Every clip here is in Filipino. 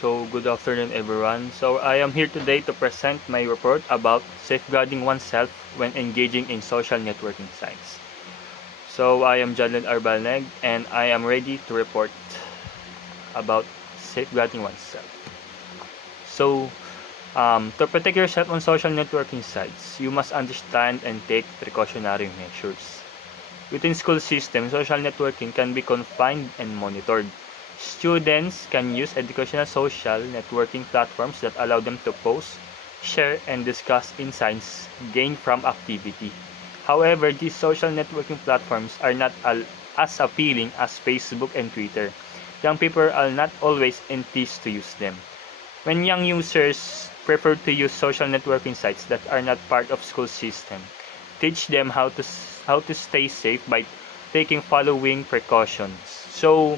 So, good afternoon everyone. So, I am here today to present my report about safeguarding oneself when engaging in social networking sites. So, I am Jalil Arbalneg and I am ready to report about safeguarding oneself. So, to protect yourself on social networking sites, you must understand and take precautionary measures. Within school systems, social networking can be confined and monitored. Students can use educational social networking platforms that allow them to post, share, and discuss insights gained from activity. However, these social networking platforms are not as appealing as Facebook and Twitter. Young people are not always enthused to use them. When young users prefer to use social networking sites that are not part of school system, teach them how to stay safe by taking following precautions. So,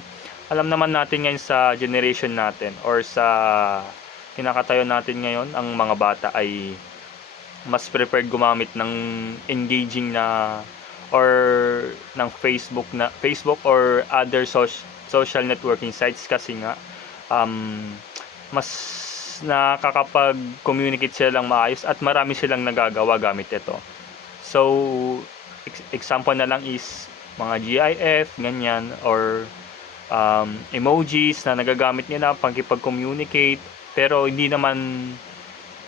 alam naman natin ngayon sa generation natin or sa kinakatayo natin ngayon, ang mga bata ay mas prepared gumamit ng engaging na or ng Facebook or other social networking sites kasi nga mas nakakapag-communicate sila lang maayos at marami silang nagagawa gamit ito. So, example na lang is mga GIF, ganyan, or emojis na nagagamit nila pagkipag-communicate, pero hindi naman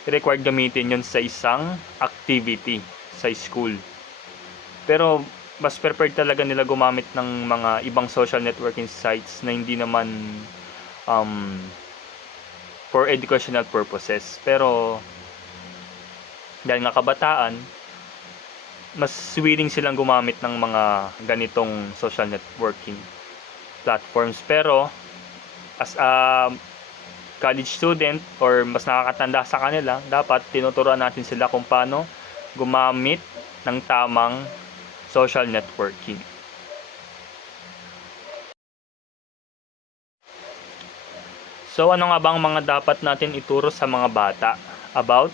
required gamitin yon sa isang activity sa school. Pero mas prepared talaga nila gumamit ng mga ibang social networking sites na hindi naman for educational purposes. Pero dahil nga kabataan, mas willing silang gumamit ng mga ganitong social networking platforms. Pero as a college student or mas nakakatanda sa kanila, dapat tinuturuan natin sila kung paano gumamit ng tamang social networking. So, ano nga bang mga dapat natin ituro sa mga bata about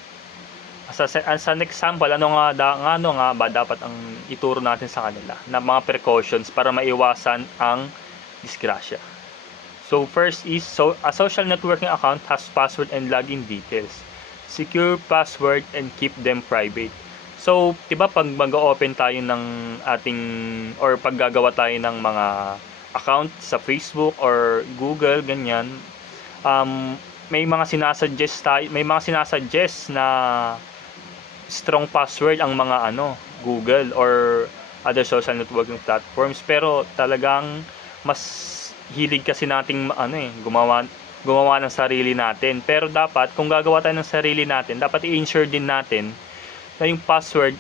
as an example, ano nga ba dapat ang ituro natin sa kanila na mga precautions para maiwasan ang disgrasya. So first is, a social networking account has password and login details. Secure password and keep them private. So, 'di ba pag mag-open tayo ng ating or paggagawa tayo ng mga account sa Facebook or Google, ganyan, may mga sinasuggest na strong password ang mga Google or other social networking platforms, pero talagang mas hilig kasi nating gumawa ng sarili natin. Pero dapat kung gagawa tayo ng sarili natin, dapat i-ensure din natin na yung password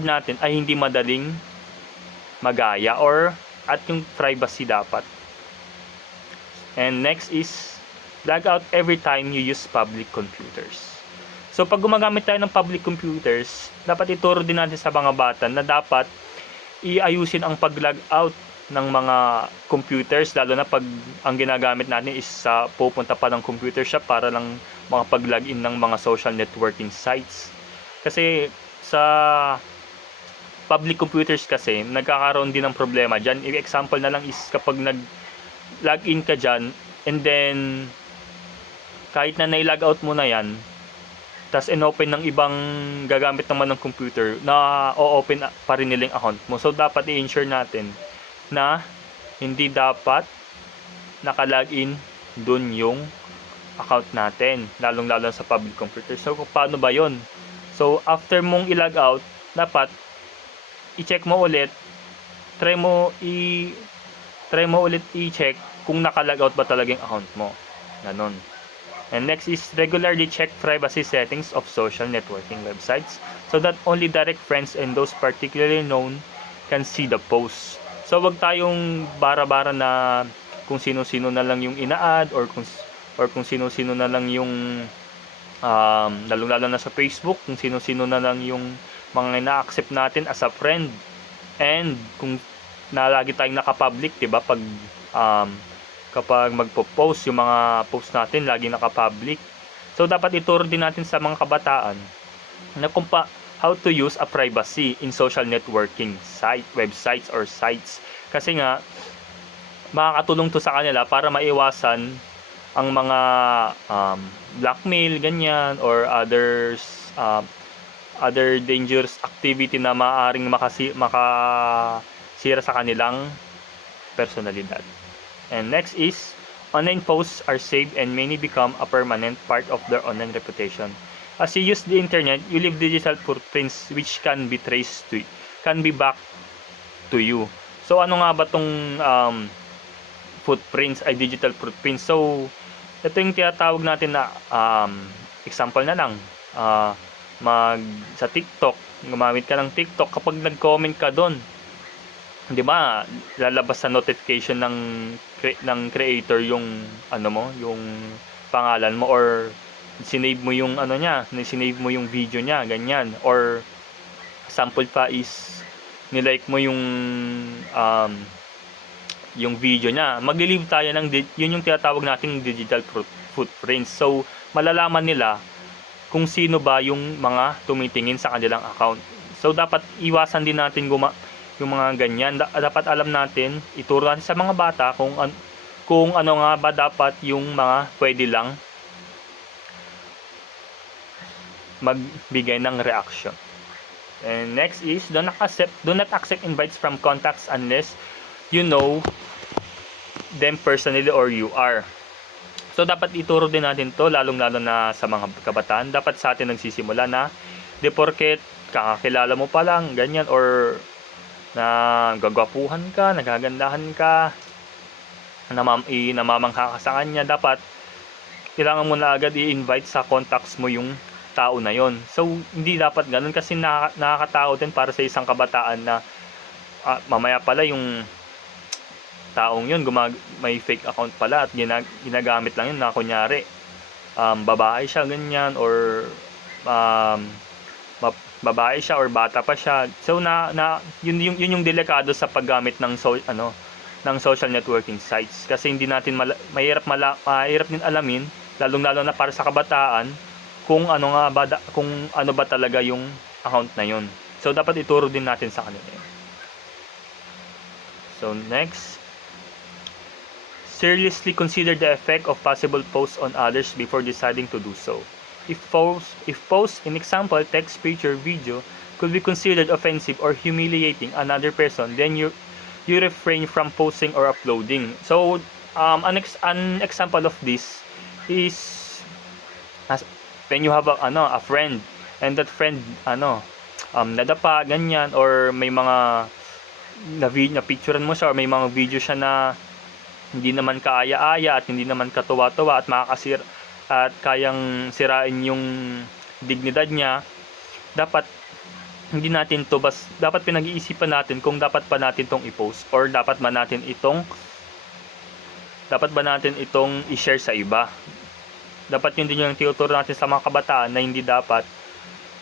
natin ay hindi madaling magaya at yung privacy dapat. And next is log out every time you use public computers. So, pag gumagamit tayo ng public computers, dapat ituro din natin sa mga bata na dapat iayusin ang pag-log out ng mga computers, lalo na pag ang ginagamit natin is pupunta pa ng computer shop para lang makapag-login ng mga social networking sites. Kasi sa public computers kasi, nagkakaroon din ng problema dyan. Example na lang is kapag nag-login ka dyan, and then kahit na nai-log out mo na yan, tas in-open ng ibang gagamit naman ng computer, na o-open pa rin nila yung account mo. So, dapat i-ensure natin na hindi dapat naka-login dun yung account natin, lalong-lalo sa public computer. So, paano ba yon? So, after mong i-log out, dapat i-check mo ulit, try mo ulit i-check kung naka-log out ba talaga yung account mo. Ganon. And next is regularly check privacy settings of social networking websites so that only direct friends and those particularly known can see the posts. So, wag tayong bara-bara na kung sino-sino na lang yung ina-add or kung sino-sino na lang yung lalong-lalo na sa Facebook, kung sino-sino na lang yung mga ina-accept natin as a friend. And kung lagi tayong naka-public, 'di ba? Kapag magpo-post, yung mga post natin lagi naka-public. So, dapat ituro din natin sa mga kabataan na how to use a privacy in social networking websites or sites. Kasi nga, makakatulong to sa kanila para maiwasan ang mga blackmail ganyan or other dangerous activity na maaaring makasira sa kanilang personalidad. And next is, online posts are saved and many become a permanent part of their online reputation. As you use the internet, you leave digital footprints which can be back to you. So ano nga ba tong footprints ay digital footprints? So ito yung tinatawag natin na example na lang, sa TikTok, gumamit ka ng TikTok, kapag nag-comment ka doon, 'di ba, lalabas sa notification ng creator yung yung pangalan mo, or sinave mo yung sinave mo yung video niya, ganyan. Or sample pa is nilike mo yung video niya. Magli-leave tayo yun yung tinatawag nating digital footprints. So malalaman nila kung sino ba yung mga tumitingin sa kanilang account. So dapat iwasan din natin yung mga ganyan. Dapat alam natin, ituro natin sa mga bata kung ano nga ba dapat yung mga pwede lang magbigay ng reaction. And next is, do not accept invites from contacts unless you know them personally or you are. So dapat ituro din natin to, lalong-lalo na sa mga kabataan. Dapat sa atin nagsisimula na di porket kakakilala mo pa lang ganyan, or na gagwapuhan ka, nagagandahan ka, namamangha ka sa kanya, dapat kailangan mo na agad i-invite sa contacts mo yung tao na yon. So hindi dapat ganun, kasi nakakatakot din para sa isang kabataan na mamaya pala yung taong yun may fake account pala at ginagamit lang yun na kunyari babae siya ganyan, or babae siya or bata pa siya. So yun yung delikado sa paggamit ng ng social networking sites, kasi hindi natin mahirap din alamin, lalong-lalo na para sa kabataan, kung ano ba talaga yung account na yun. So dapat ituro din natin sa kanila. So next, seriously consider the effect of possible posts on others before deciding to do so. If posts, in example, text, picture, video, could be considered offensive or humiliating another person, then you refrain from posting or uploading. So an example of this is when you have a friend, and that friend nadapa ganyan, or may mga na picturean mo siya, or may mga video siya na hindi naman kaaya-aya at hindi naman katuwa-tuwa at kayang sirain yung dignidad niya. Dapat hindi natin to dapat pinag-iisipan natin kung dapat pa natin tong i-post, or dapat ba natin itong i-share sa iba. Dapat yun din yung tinuturo natin sa mga kabataan,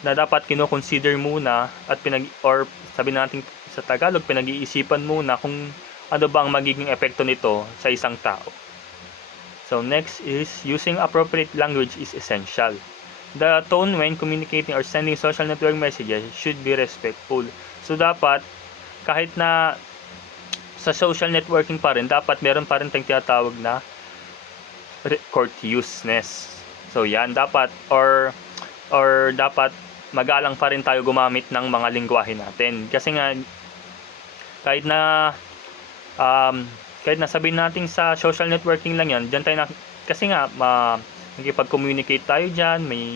na dapat kino-consider muna at or sabi natin sa Tagalog, pinag-iisipan muna kung ano ba ang magiging epekto nito sa isang tao. So next is, using appropriate language is essential. The tone when communicating or sending social network messages should be respectful. So dapat, kahit na sa social networking pa rin, dapat meron pa rin tayong tinatawag na courteousness. So yan, dapat or dapat magalang pa rin tayo gumamit ng mga lengguwahe natin. Kasi nga, kahit na sabihin natin sa social networking lang yan, dyan tayo kasi nga nakikipag-communicate tayo dyan, may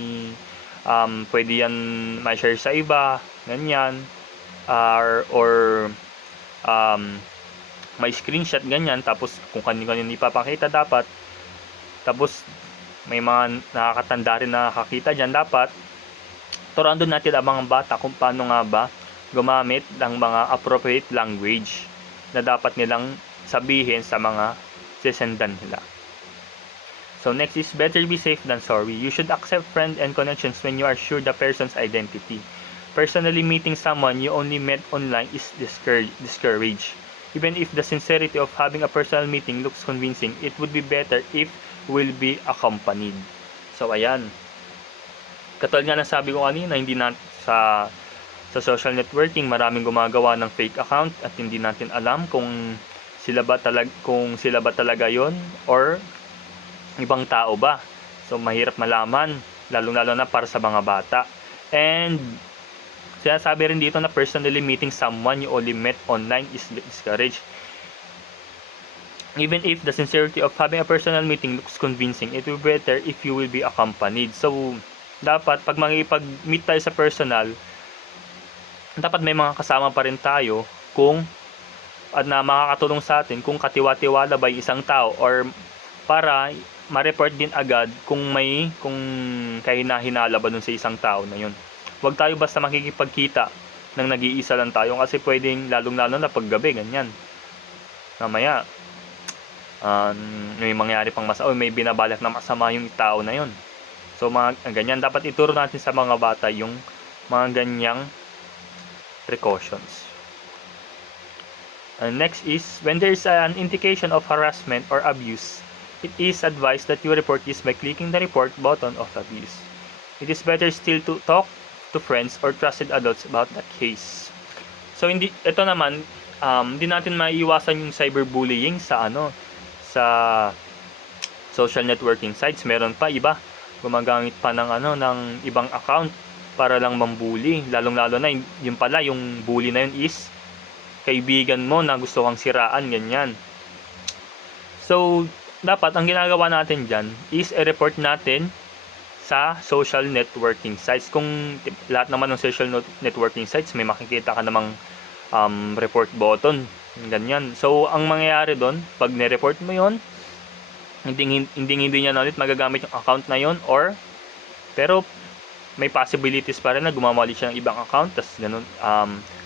pwede yan ma-share sa iba, ganyan, or may screenshot ganyan, tapos kung kanino ipapakita dapat, tapos may mga nakakatanda rin na nakakita dyan, dapat turuan doon natin ang mga bata kung paano nga ba gumamit ng mga appropriate language na dapat nilang sabihin sa mga sesendan nila. So next is, better be safe than sorry. You should accept friends and connections when you are sure the person's identity. Personally meeting someone you only met online is discouraged. Even if the sincerity of having a personal meeting looks convincing, it would be better if will be accompanied. So ayan, katulad nga ng sabi ko kanina, hindi na sa social networking maraming gumagawa ng fake account at hindi natin alam kung sila ba talaga yon, or ibang tao ba. So mahirap malaman, lalo na para sa mga bata. And sinasabi rin dito na personally meeting someone you only met online is discouraged. Even if the sincerity of having a personal meeting looks convincing, it will be better if you will be accompanied. So dapat pag makikipag-meet tayo sa personal, dapat may mga kasama pa rin tayo kung at na makakatulong sa atin kung katiwa-tiwala ba yung isang tao, or para ma-report din agad kung kahina-hinala ba dun sa isang tao na yun. Huwag tayo basta makikipagkita nang nag-iisa lang tayo, kasi pwedeng lalong-lalo na paggabi, ganyan. Mamaya, may mangyari pang may binabalak na masama yung tao na yun. So mga ganyan, dapat ituro natin sa mga bata yung mga ganyang precautions. And next is, when there is an indication of harassment or abuse, it is advised that you report this by clicking the report button of abuse. It is better still to talk to friends or trusted adults about that case. So ito naman, hindi natin maiiwasan yung cyberbullying sa social networking sites. Meron pa iba gumagamit pa ng ibang account para lang mambully, lalong-lalo na yung pala yung bully na yun is kaibigan mo na gusto kang siraan, ganyan. So dapat ang ginagawa natin dyan is i-report natin sa social networking sites. Kung lahat naman ng social networking sites may makikita ka namang report button, ganyan. So ang mangyayari doon, pag ni-report mo yon, hindi niya na ulit magagamit yung account na yon, pero may possibilities pa rin na gumamali siya ng ibang account, tas ganun,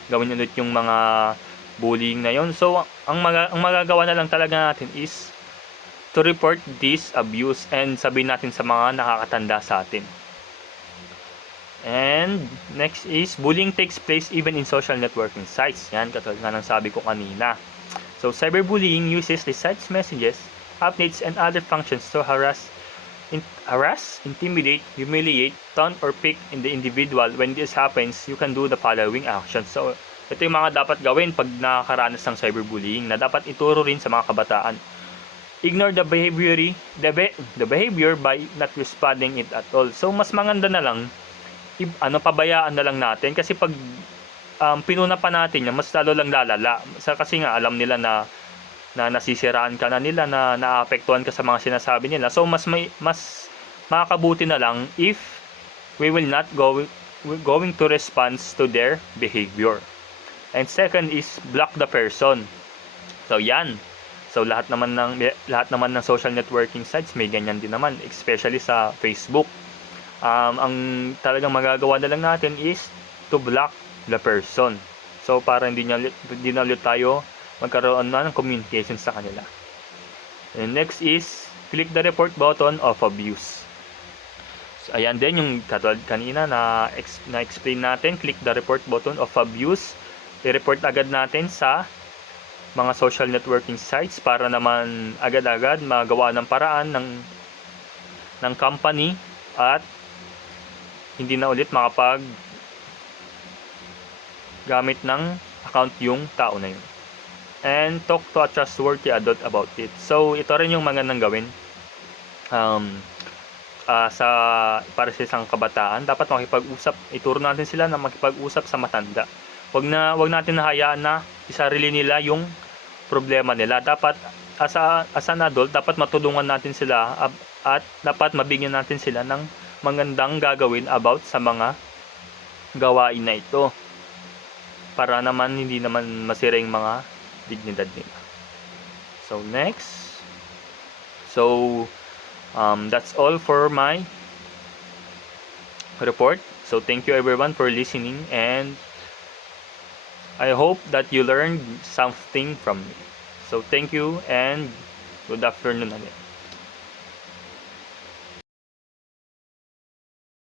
gawin ulit yung mga bullying na yon. So ang magagawa na lang talaga natin is to report this abuse and sabihin natin sa mga nakakatanda sa atin. And next is, bullying takes place even in social networking sites. Yan, katulad nga ng sabi ko kanina. So cyberbullying uses the site's messages, updates, and other functions to harass, intimidate, humiliate, taunt, or pick in the individual. When this happens, you can do the following actions. So ito yung mga dapat gawin pag nakakaranas ng cyberbullying na dapat ituro rin sa mga kabataan. Ignore the behavior by not responding it at all. So mas maganda na lang pabayaan na lang natin, kasi pag pinuna pa natin yan, mas lalo lang lalala. Kasi nga alam nila na nasisiraan ka na nila, na naapektuhan ka sa mga sinasabi nila. So mas makakabuti na lang if we will not going to respond to their behavior. And second is, block the person. So yan. So lahat naman ng social networking sites may ganyan din naman, especially sa Facebook. Ang talagang magagawa na lang natin is to block the person. So para hindi na ulit tayo magkaroon ng communication sa kanila. And next is, click the report button of abuse. So ayan din yung katulad kanina na explain natin, click the report button of abuse. I-report agad natin sa mga social networking sites para naman agad-agad magawa ng paraan ng company at hindi na ulit makapag gamit ng account yung tao na yun. And talk to a trustworthy adult about it. So ito rin yung magandang gawin para sa isang kabataan. Dapat makipag-usap, ituro natin sila na makipag-usap sa matanda. Wag natin nahayaan na isarili nila yung problema nila. Dapat as an adult, dapat matulungan natin sila at dapat mabigyan natin sila ng magandang gagawin about sa mga gawain na ito, para naman hindi naman masira yung mga dignidad nila. So next, that's all for my report. So thank you everyone for listening, and I hope that you learned something from me. So thank you and good afternoon again.